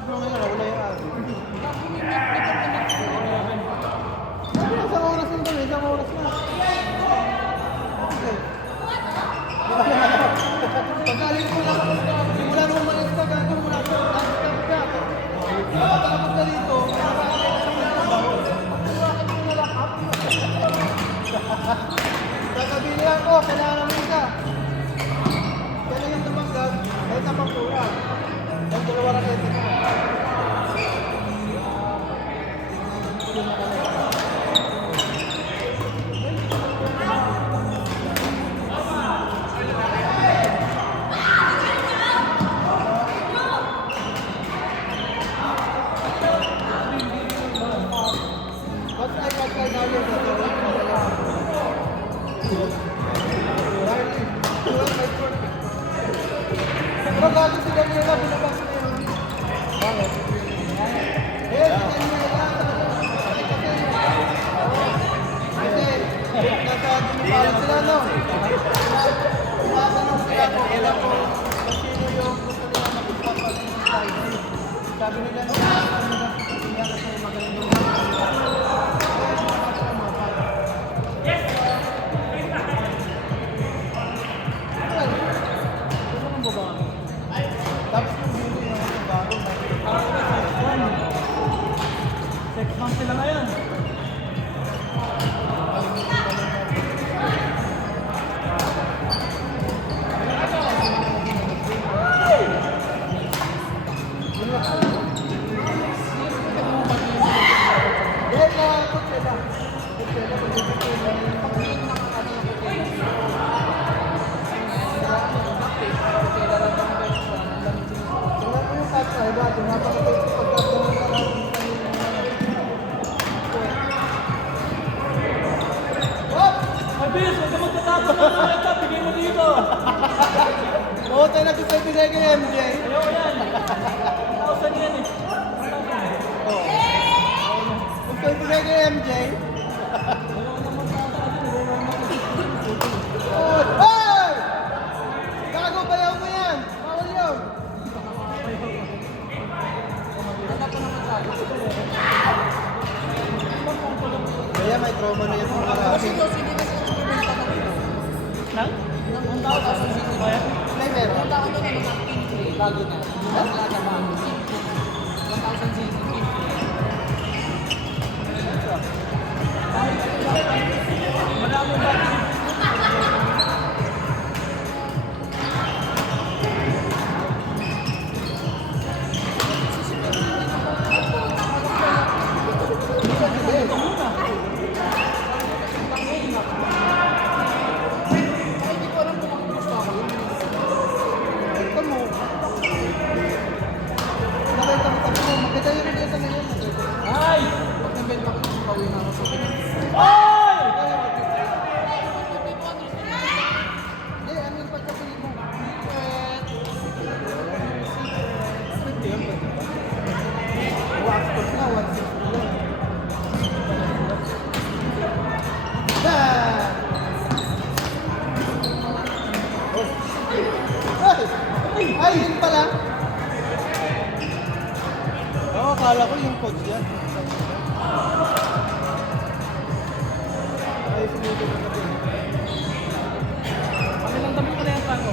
makro ngayon, wala yung araw. Isang oras lang kami, isang oras na. Okay. Pagkalit mo lang, simula nung umalis ka, gagawin mo lang ito. Nag-stop ka. Nakatapos ka dito, kakabilihan ko, kailangan naman isa. Kaya yung tumanggap, kahit na pangkura. Ang dalawa na kayo. Pero bago si Daniela, binabas na yun. Bakit? Eh, si Daniela, kasi, nasa dumipalan sila, no? Tumatanong sila kung alam ko kung sino yung gusto nila mag-ipapag-slide. Sabi nila, no? Sabi nila, kasi magaling doon. Tapos yung video yung bago na. 6 months sila ngayon. Mabilis, huwag ka magtatapos ng mga ito. Bigay mo dito. Oo, tayo nag-25 kay MJ. Ayaw yan. 1,000 yan eh. Oo. Mag-25 kay MJ. Oh, hey! Gago, bayaw mo yan. Bawal yun. Kaya may trauma na yan kung marami. Nang? 1,000. Kaya? May meron. Bago na. Laga ba? 1,000 cc. Madami ba? Ito mo. Nakita mo tapos mo. Magkita yung rinita ngayon. Ay! Pag nabenta ko, pauwi na ako sa Pinas. Ay! Hindi, ano yung pagkapili mo? Wax na, 160 lang. Dah! Ay, yun pala. Oo, akala ko yung coach yan. Ay, sinito ko na din. Kami lang dami ko na yung tango.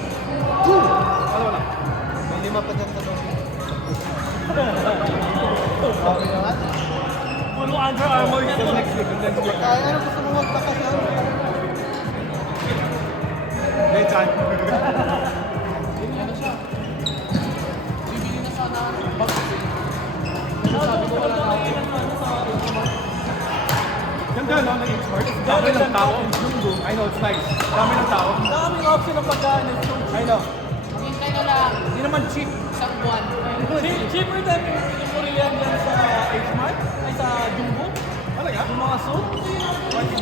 Wala. May lima pa dyan sa loob. Okay naman. Puro Under Armour yan to. Kaya ano gusto mo magpakas yan? May time. Ano siya? Bibili na sana ako. Bakit? Sabi ko wala na ako. Ganda no, ng export. Dami ng tao. I know, it's nice. Dami ng tao. Daming option ng pagkain. I know. Hintay na lang. Hindi naman cheap. Isang buwan. Cheaper than yung Korean yan sa H-Mart? Ay sa Jumbo? Talaga? Yung mga suit? $20.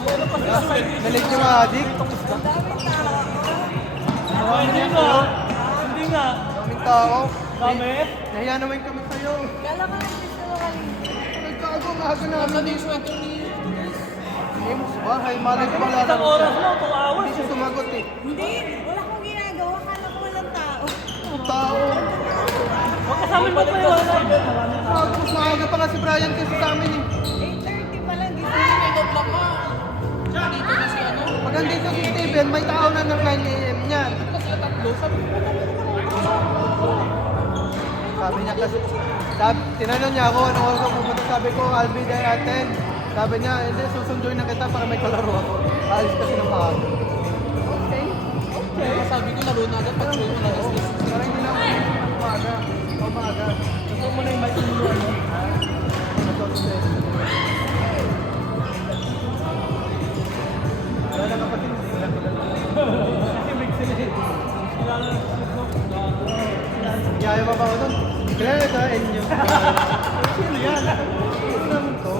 Ano pa sila sa Chinese? Nalig yung adik. Hindi nga. Hindi nga. Daming tao. Dami. Nahiya naman kami sa'yo. Kala ka lang gusto mo kanina. Nagkago ang aga Ano namin. na yung sweater ni... Hindi mo sa bahay. Malay ko wala Isang oras lang, 2 hours. Hindi siya sumagot eh. Hindi, wala akong ginagawa. Kala ko walang tao. Puta, amin pa yung wala. Mas maaga pa nga si Brian kasi sa amin eh. 8:30 pa lang gising. May doblak ka. Dito na si ano. Pag andito si Steven, may tao na ng 9 AM niyan. Kasi tatlo. Sabi ko, Sabi niya kasi, tinanong niya ako, anong oras ako pupunta? Sabi ko, I'll be there at 10. Sabi niya, hindi, susunduin na kita para may kalaro ako. Alis kasi ng maaga. Okay. kaya sabi ko laro na agad. Pag-show mo na alas 10. Parang hindi lang umaga. Umaga. Gusto mo na yung may sinulo ano? Wala na kapatid. Kasi mix sila eh. Kilala ng Snoop. Yaya pa ba ako doon? Kilala ka, Enyo. Sino yan? Sino naman to?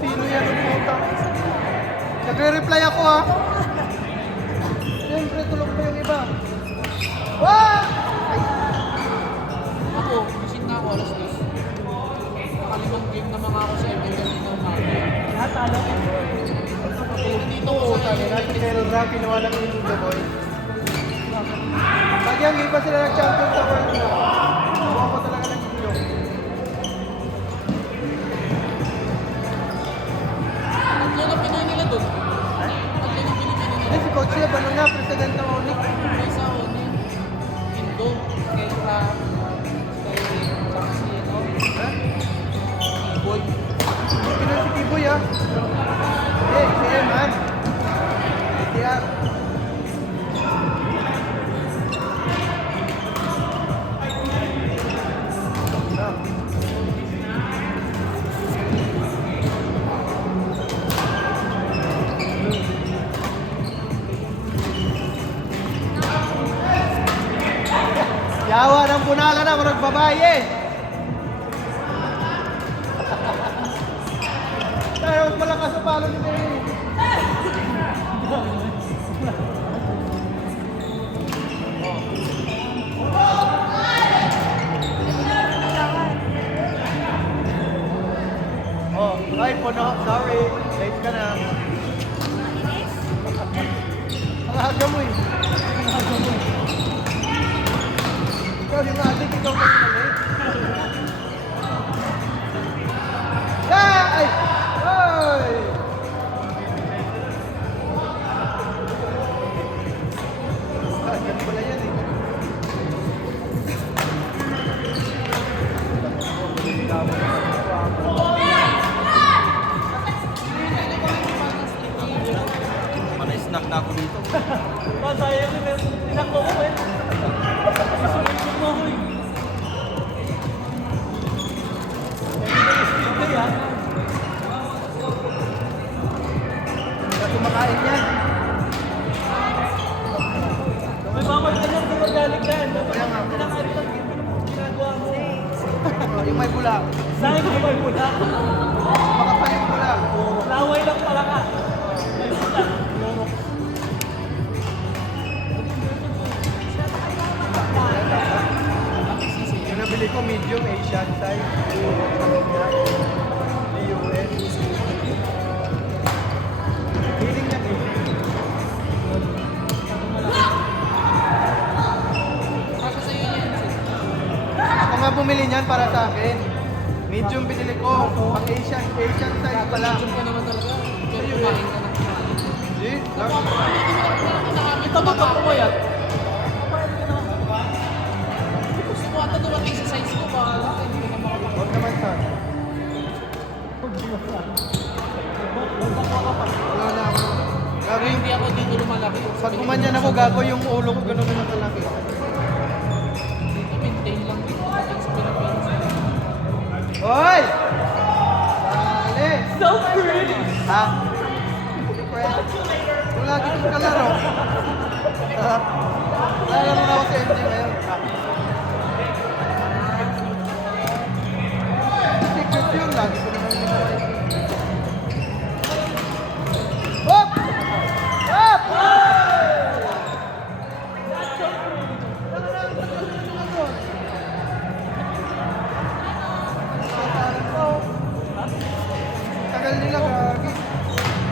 Sino yan ang puta? Nagre-reply ako ha. Siyempre, tulog pa yung iba. Wow! Ako, gising na ako alas 10. Nakalimang game na mga ako sa ML kanina umaga. Lahat alam eh. Dito Oo, ko sa sabi natin kay Rock, kinuha lang yung The Boys. Lagi ang iba sila nag-champion sa world na. Kuha ko talaga ng ilong. Tatlo na Pinoy nila doon. Tatlo na Pilipino Hindi, nila. si Coach Yeb, ano na, president ng Onyx. May isa ako ni Indo, kay tsaka si ano, Boy. Hindi Pinoy si Tiboy ha. Hindi, si Eman. ATR. Yawa ng punala na, marag babae eh. Tayo, mas malakas sa palo ni Terry. Oh, ay puno. Sorry. Late ka na. Ang aga mo eh. Ang aga mo eh. Ikaw, di ba adik? Ikaw ka na late? Ay! Ay! Ganun pala yan eh. Snack na ako dito. Masaya yun eh. Tinakbo ko eh. Susunod mo ako eh. Speed day ah. Kaya kumakain yan. May bawal ka niyan, di magalit yan. Kaya nga. Pinakalit lang dito ng ginagawa mo. Yung may bula. Sa akin ko may bula. Makapal yung bula. Laway lang pala ka. May bula. Yung nabili ko medium Asian size. US. Feeling niya eh. Kasi sa iyo yan. Ako nga bumili niyan para sa akin. Medium binili ko. Pang Asian size pala. Jump ka naman talaga. Pero kumain ka ng kumain. Di? Ito ba ka pumayat? Gusto ko ata dumating sa size ko. Bahala ka. Hindi ka na makapag. Huwag naman sa. Wala na ako. Pero Gagawin. hindi ako dito lumalaki. Pag kumanyan ako, gago yung ulo ko. Ganun na kalaki. Dito maintain lang dito. Pagdating sa Pilipinas. Hoy! Dali! So pretty! Ha? Kung lagi kong kalaro. Lalaro na ako sa MJ ngayon. Secret yun, lagi ko naman ginawa yun. Hop! Hop! Tagal nila gagi.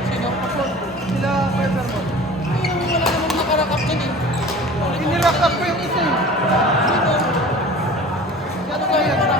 Sino? Ako. Sila Peppermont. Ay, wala namang nakarakap dyan eh. Inirak up ko yung isa eh. Sino? Ano kaya para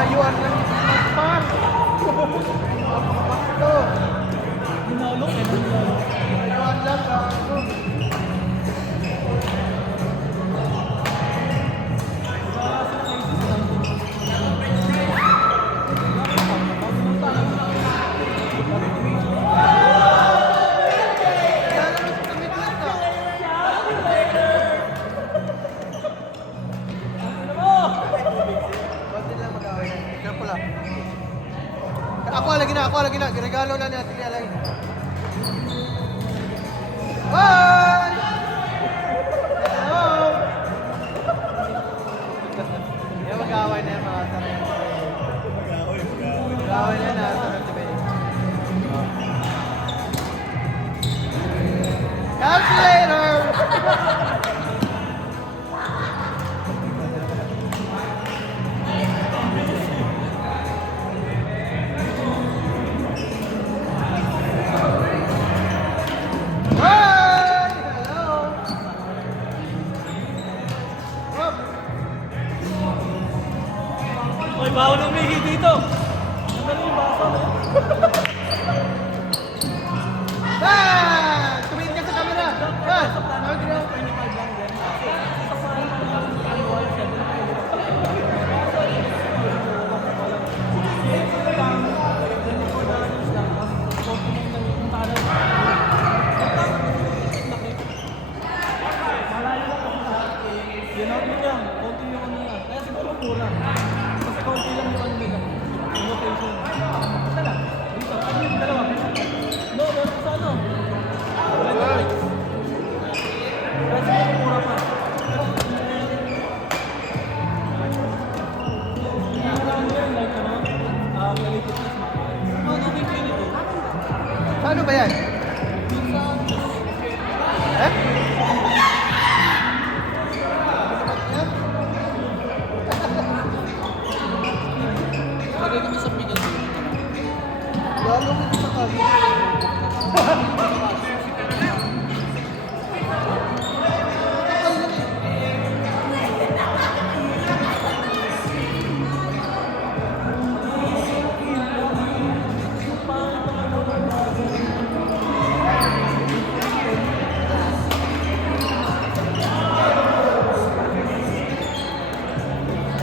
Nilayuan lang yung Magpar. Ito. Ginalo, eh, ginalo. Nilayuan lang. Gago. Yan ang gusto ni Tita. Konti lang mag-away na. Careful lang. Ako lagi na. Regalo na ni Ate Lia lang. Bye! Hello! Yan mag-away na yan mga taray. Mag-away na yan taray. Calculator! Hi! Hello! Rob! May bawal ng mihi dito. Ano yung baso? Ah! Tumingin ka sa camera! Ah! Tawag na. Yan mo yan. Konti yung ano yan. Kaya siguro kurang. Kasi konti lang yung ano nila. Yung rotation. Isa lang. Dito. Ano yung dalawa? No, meron sa ano. Kaya siguro kurang pa. Ano yan? Like ano? Related to smack. No, nothing clinical. Paano ba yan? Eh? Lagay ko na sa bigas. Lalo mo sa camera.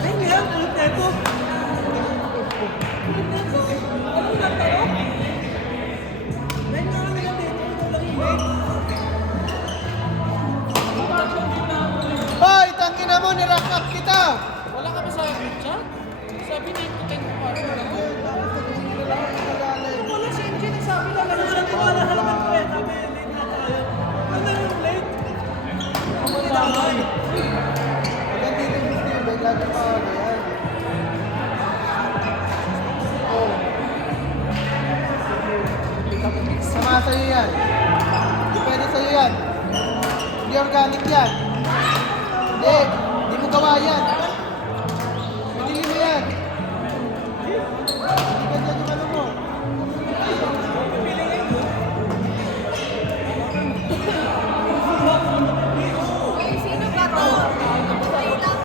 Ayun yan, ulit na ito. Hoy! Tangina mo! Nirock up kita! Wala ka ba sa chat? Sabi na ito 10 pa. Wala si MJ nagsabi lang ano siya. Wala na naman ko eh. Sabi, late na tayo. Ano yung late? Kamadamay. Maganda yung gusto yun. Dahil lagi pa ano yan. Oh. Sama sa'yo yan. Hindi pwede sa'yo yan. Hindi organic yan. Hindi mo gawa yan. Hindi mo yan.